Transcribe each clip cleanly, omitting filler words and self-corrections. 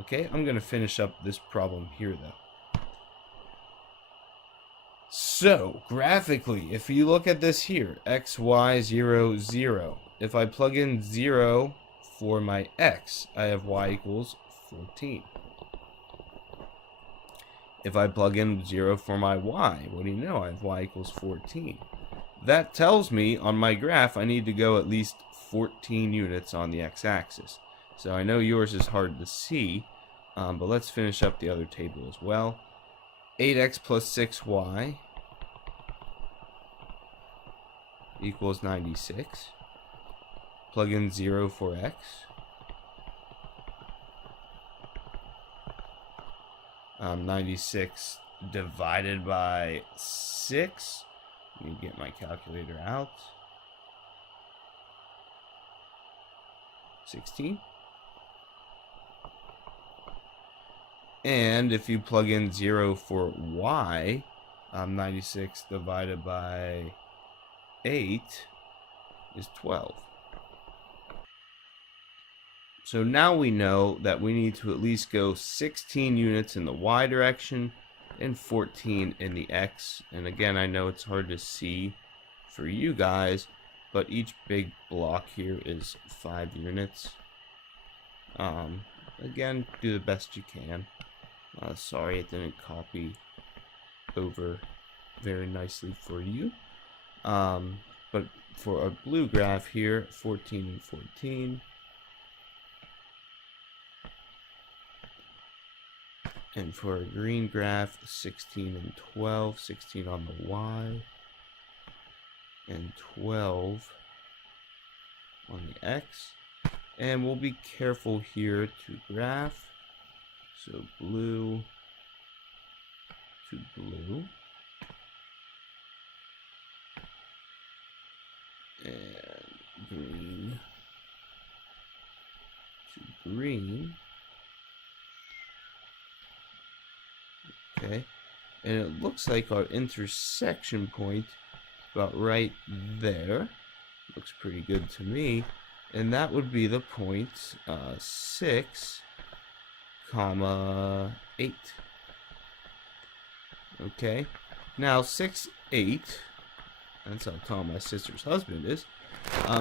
Okay, I'm going to finish up this problem here, though. So, graphically, if you look at this here, x, y, 0, 0. If I plug in 0 for my x, I have y equals 14. If I plug in 0 for my y, what do you know? I have y equals 14. That tells me on my graph I need to go at least 14 units on the x-axis. So I know yours is hard to see, but let's finish up the other table as well. 8x plus 6y equals 96. Plug in 0 for x. Um, 96 divided by 6. Let me get my calculator out. 16. And if you plug in 0 for y, 96 divided by 8 is 12. So now we know that we need to at least go 16 units in the y direction and 14 in the x. And again, I know it's hard to see for you guys, but each big block here is 5 units. Again, do the best you can. Sorry it didn't copy over very nicely for you. But for a blue graph here, 14 and 14. And for a green graph, 16 and 12. 16 on the y. And 12 on the x. And we'll be careful here to graph. So blue to blue. And green to green. Okay. And it looks like our intersection point is about right there. Looks pretty good to me. And that would be the point 6, comma 8. Okay. Now 6, 8. That's how tall my sister's husband is.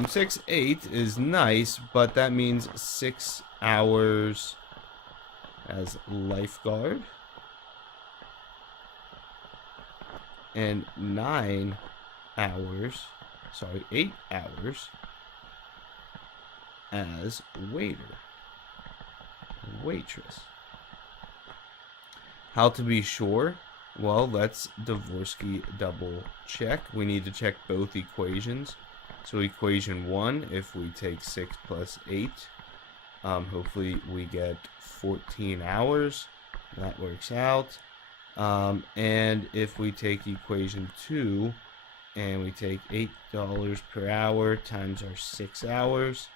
6, 8 is nice, but that means 6 hours as lifeguard. And 9 hours, sorry, 8 hours as waiter, waitress. How to be sure? Well, let's Dvorsky double check. We need to check both equations. So equation 1, if we take 6 plus 8, hopefully we get 14 hours. That works out. And if we take equation 2 and we take $8 per hour times our 6 hours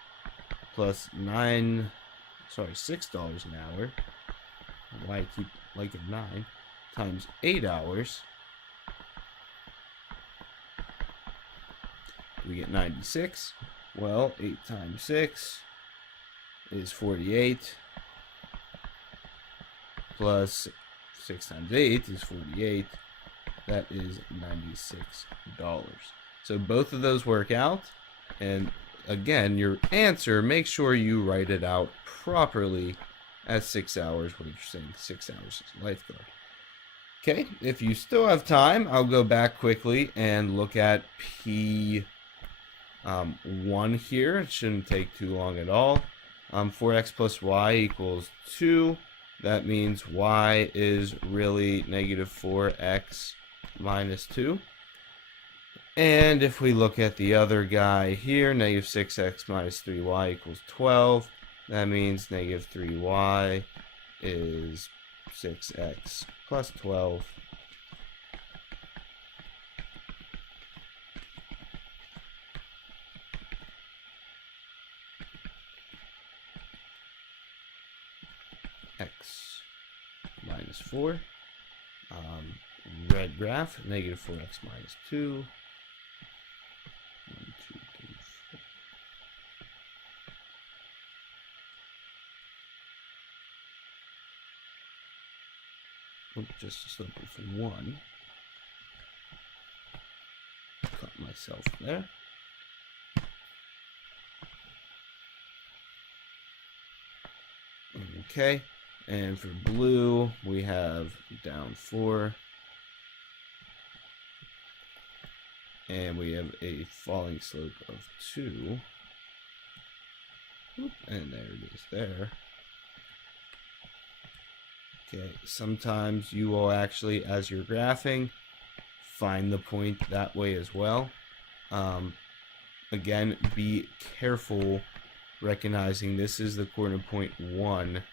plus $6 an hour, why I keep liking 9, times 8 hours, we get 96. Well, 8 times 6 is 48, plus 6 times 8 is 48. That is $96. So both of those work out. And again, your answer, make sure you write it out properly as 6 hours. What you're saying, 6 hours as a lifeguard. Okay, if you still have time, I'll go back quickly and look at P1 here. It shouldn't take too long at all. 4x plus y equals 2. That means y is really negative 4x minus 2. And if we look at the other guy here, negative 6x minus 3y equals 12. That means negative 3y is 6x plus 12. X minus 4. Red graph, negative 4x minus 2. 1, 2, 3, 4. just a slope of 1. Caught myself there. Okay, and for blue, we have down 4. And we have a falling slope of 2. And there it is there. Okay, sometimes you will actually, as you're graphing, find the point that way as well. Again, be careful recognizing this is the coordinate point 1.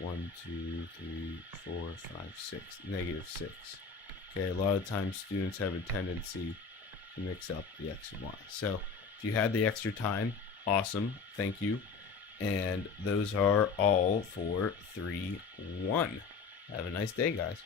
1, 2, 3, 4, 5, 6, -6. Okay, a lot of times students have a tendency to mix up the X and Y. So if you had the extra time, awesome, thank you. And those are all for 3-1. Have a nice day, guys.